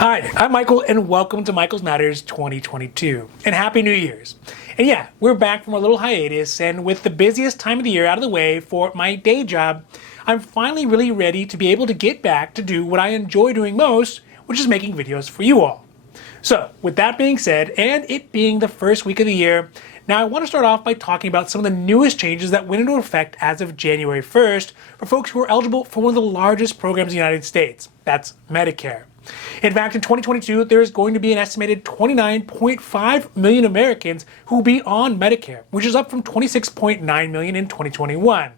Hi, I'm Michael, and welcome to Michael's Matters 2022. And Happy New Year's. And yeah, we're back from a little hiatus, and with the busiest time of the year out of the way for my day job, I'm finally really ready to be able to get back to do what I enjoy doing most, which is making videos for you all. So, with that being said, and it being the first week of the year, now I want to start off by talking about some of the newest changes that went into effect as of January 1st for folks who are eligible for one of the largest programs in the United States. That's Medicare. In fact, in 2022, there is going to be an estimated 29.5 million Americans who will be on Medicare, which is up from 26.9 million in 2021.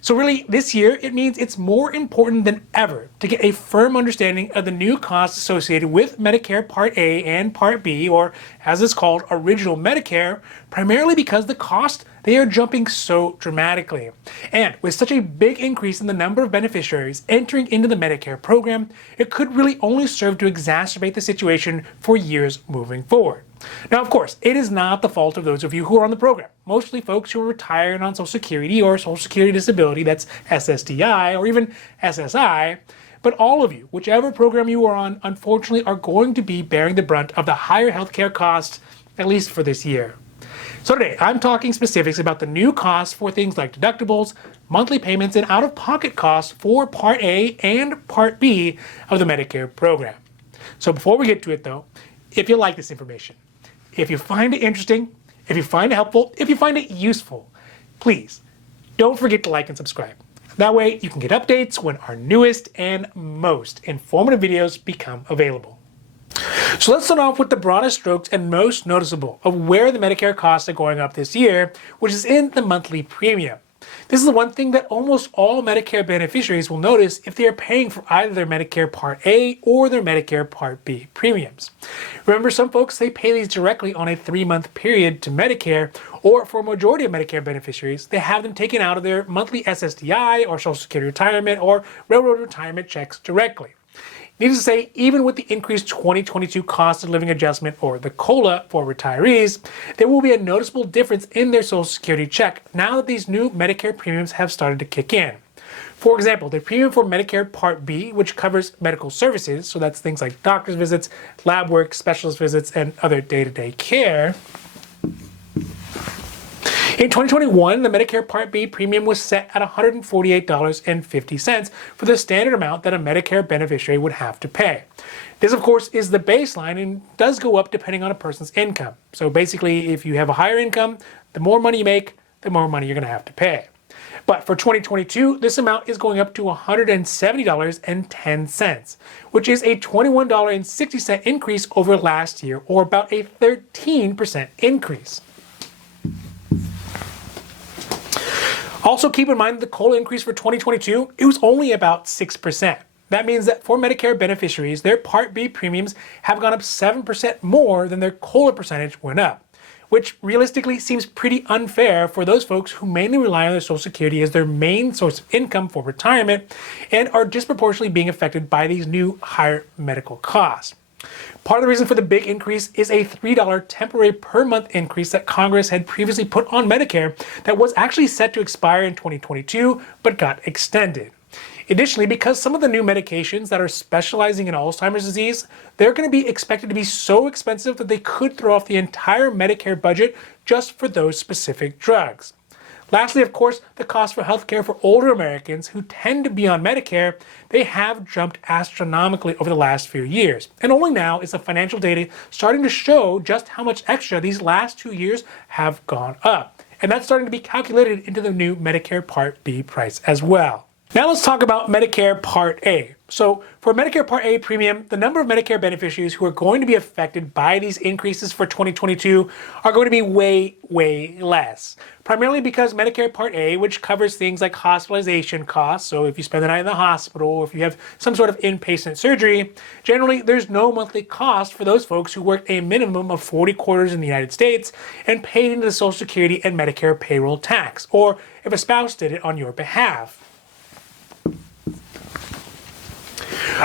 So really, this year, it means it's more important than ever to get a firm understanding of the new costs associated with Medicare Part A and Part B, or as it's called, Original Medicare, primarily because the costs, they are jumping so dramatically. And with such a big increase in the number of beneficiaries entering into the Medicare program, it could really only serve to exacerbate the situation for years moving forward. Now, of course, it is not the fault of those of you who are on the program, mostly folks who are retired on Social Security or Social Security Disability, that's SSDI, or even SSI, but all of you, whichever program you are on, unfortunately are going to be bearing the brunt of the higher healthcare costs, at least for this year. So today, I'm talking specifics about the new costs for things like deductibles, monthly payments, and out-of-pocket costs for Part A and Part B of the Medicare program. So before we get to it though, if you like this information, if you find it interesting, if you find it helpful, if you find it useful, please don't forget to like and subscribe. That way you can get updates when our newest and most informative videos become available. So let's start off with the broadest strokes and most noticeable of where the Medicare costs are going up this year, which is in the monthly premium. This is the one thing that almost all Medicare beneficiaries will notice if they are paying for either their Medicare Part A or their Medicare Part B premiums. Remember, some folks, they pay these directly on a 3-month period to Medicare, or for a majority of Medicare beneficiaries, they have them taken out of their monthly SSDI or Social Security retirement or railroad retirement checks directly. Needless to say, even with the increased 2022 cost of living adjustment, or the COLA for retirees, there will be a noticeable difference in their Social Security check now that these new Medicare premiums have started to kick in. For example, the premium for Medicare Part B, which covers medical services, so that's things like doctor's visits, lab work, specialist visits, and other day-to-day care. In 2021, the Medicare Part B premium was set at $148.50 for the standard amount that a Medicare beneficiary would have to pay. This, of course, is the baseline and does go up depending on a person's income. So basically, if you have a higher income, the more money you make, the more money you're going to have to pay. But for 2022, this amount is going up to $170.10, which is a $21.60 increase over last year, or about a 13% increase. Also keep in mind the COLA increase for 2022, it was only about 6%. That means that for Medicare beneficiaries, their Part B premiums have gone up 7% more than their COLA percentage went up, which realistically seems pretty unfair for those folks who mainly rely on their Social Security as their main source of income for retirement and are disproportionately being affected by these new higher medical costs. Part of the reason for the big increase is a $3 temporary per month increase that Congress had previously put on Medicare that was actually set to expire in 2022 but got extended. Additionally, because some of the new medications that are specializing in Alzheimer's disease, they're going to be expected to be so expensive that they could throw off the entire Medicare budget just for those specific drugs. Lastly, of course, the cost for healthcare for older Americans who tend to be on Medicare, they have jumped astronomically over the last few years. And only now is the financial data starting to show just how much extra these last 2 years have gone up. And that's starting to be calculated into the new Medicare Part B price as well. Now let's talk about Medicare Part A. So for Medicare Part A premium, the number of Medicare beneficiaries who are going to be affected by these increases for 2022 are going to be way less. Primarily because Medicare Part A, which covers things like hospitalization costs, so if you spend the night in the hospital or if you have some sort of inpatient surgery, generally there's no monthly cost for those folks who worked a minimum of 40 quarters in the United States and paid into the Social Security and Medicare payroll tax, or if a spouse did it on your behalf.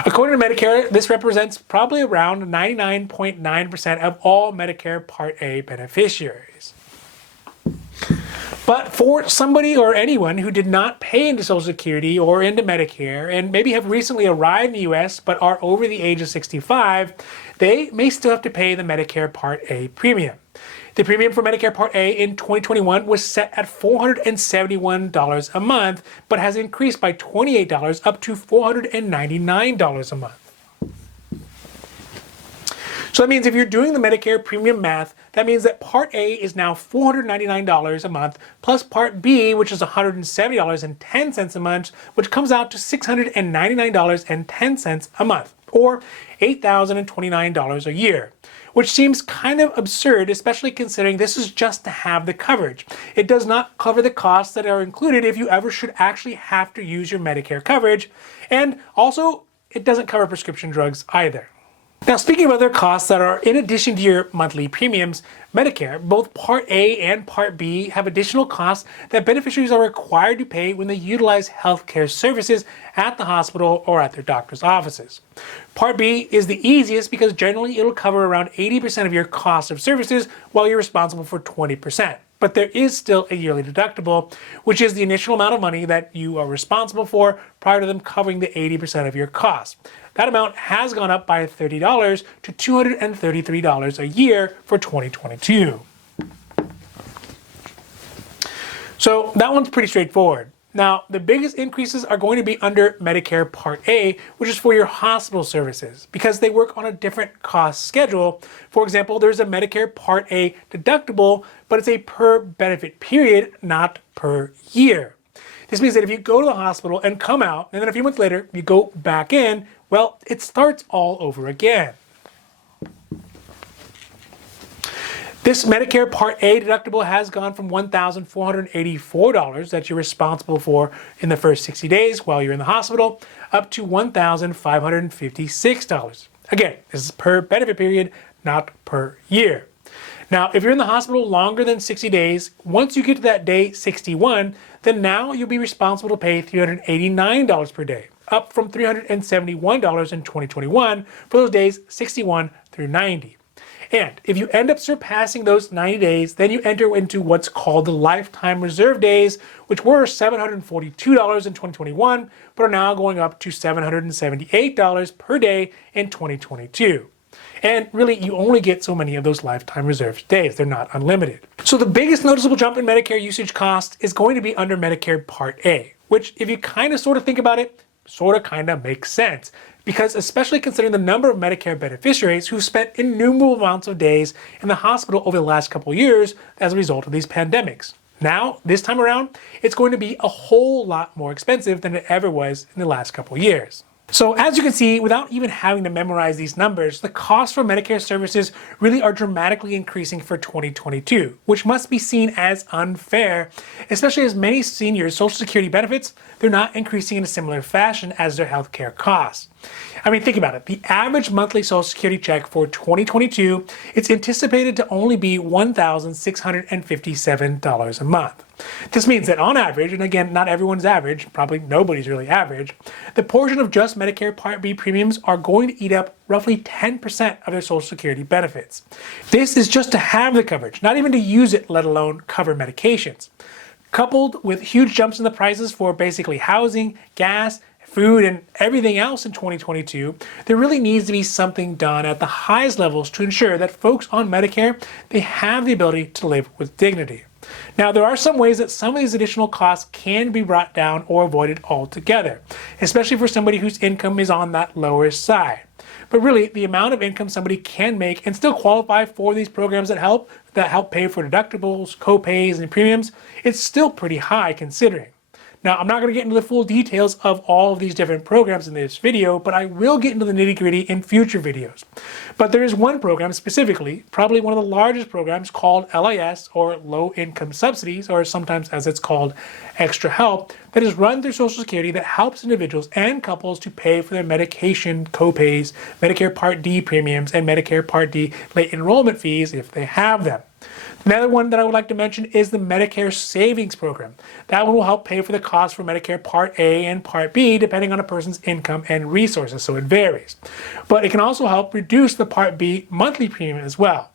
According to Medicare, this represents probably around 99.9% of all Medicare Part A beneficiaries. But for somebody or anyone who did not pay into Social Security or into Medicare and maybe have recently arrived in the US but are over the age of 65, they may still have to pay the Medicare Part A premium. The premium for Medicare Part A in 2021 was set at $471 a month, but has increased by $28 up to $499 a month. So that means if you're doing the Medicare premium math, that means that Part A is now $499 a month, plus Part B, which is $170.10 a month, which comes out to $699.10 a month, or $8,029 a year, which seems kind of absurd, especially considering this is just to have the coverage. It does not cover the costs that are included if you ever should actually have to use your Medicare coverage, and also it doesn't cover prescription drugs either. Now, speaking of other costs that are in addition to your monthly premiums, Medicare, both Part A and Part B, have additional costs that beneficiaries are required to pay when they utilize healthcare services at the hospital or at their doctor's offices. Part B is the easiest because generally it'll cover around 80% of your cost of services while you're responsible for 20%. But there is still a yearly deductible, which is the initial amount of money that you are responsible for prior to them covering the 80% of your costs. That amount has gone up by $30 to $233 a year for 2022. So that one's pretty straightforward. Now, the biggest increases are going to be under Medicare Part A, which is for your hospital services, because they work on a different cost schedule. For example, there's a Medicare Part A deductible, but it's a per benefit period, not per year. This means that if you go to the hospital and come out, and then a few months later you go back in, well, it starts all over again. This Medicare Part A deductible has gone from $1,484 that you're responsible for in the first 60 days while you're in the hospital, up to $1,556. Again, this is per benefit period, not per year. Now, if you're in the hospital longer than 60 days, once you get to that day 61, then now you'll be responsible to pay $389 per day, up from $371 in 2021 for those days 61 through 90. And if you end up surpassing those 90 days, then you enter into what's called the lifetime reserve days, which were $742 in 2021, but are now going up to $778 per day in 2022. And really, you only get so many of those lifetime reserve days. They're not unlimited. So the biggest noticeable jump in Medicare usage cost is going to be under Medicare Part A, which, if you kind of sort of think about it, sort of kind of makes sense. Because especially considering the number of Medicare beneficiaries who've spent innumerable amounts of days in the hospital over the last couple of years as a result of these pandemics. Now, this time around, it's going to be a whole lot more expensive than it ever was in the last couple of years. So as you can see, without even having to memorize these numbers, the costs for Medicare services really are dramatically increasing for 2022, which must be seen as unfair, especially as many seniors' Social Security benefits, they're not increasing in a similar fashion as their healthcare costs. I mean, think about it. The average monthly Social Security check for 2022, it's anticipated to only be $1,657 a month. This means that on average, and again, not everyone's average, probably nobody's really average, the portion of just Medicare Part B premiums are going to eat up roughly 10% of their Social Security benefits. This is just to have the coverage, not even to use it, let alone cover medications. Coupled with huge jumps in the prices for basically housing, gas, food, and everything else in 2022, there really needs to be something done at the highest levels to ensure that folks on Medicare, they have the ability to live with dignity. Now, there are some ways that some of these additional costs can be brought down or avoided altogether, especially for somebody whose income is on that lower side. But really, the amount of income somebody can make and still qualify for these programs that help pay for deductibles, co-pays, and premiums, it's still pretty high considering. Now, I'm not going to get into the full details of all of these different programs in this video, but I will get into the nitty-gritty in future videos. But there is one program specifically, probably one of the largest programs, called LIS, or Low Income Subsidies, or sometimes as it's called, Extra Help, that is run through Social Security that helps individuals and couples to pay for their medication co-pays, Medicare Part D premiums, and Medicare Part D late enrollment fees if they have them. Another one that I would like to mention is the Medicare Savings program. That one will help pay for the cost for Medicare Part A and Part B depending on a person's income and resources, so it varies. But it can also help reduce the Part B monthly premium as well.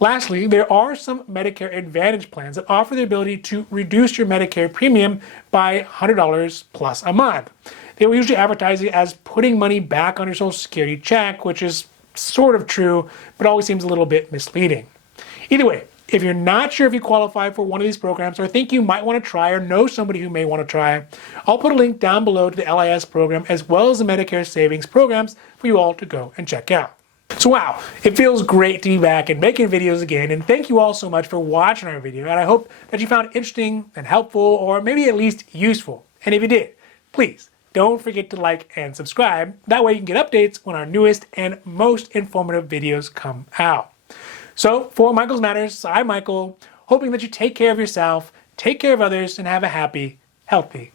Lastly, there are some Medicare Advantage plans that offer the ability to reduce your Medicare premium by $100 plus a month. They will usually advertise it as putting money back on your Social Security check, which is sort of true, but always seems a little bit misleading. Either way, if you're not sure if you qualify for one of these programs or think you might want to try or know somebody who may want to try, I'll put a link down below to the LIS program as well as the Medicare Savings programs for you all to go and check out. So wow, it feels great to be back and making videos again, and thank you all so much for watching our video, and I hope that you found it interesting and helpful, or maybe at least useful. And if you did, please don't forget to like and subscribe. That way you can get updates when our newest and most informative videos come out. So for Michael's Matters, I'm Michael, hoping that you take care of yourself, take care of others, and have a happy, healthy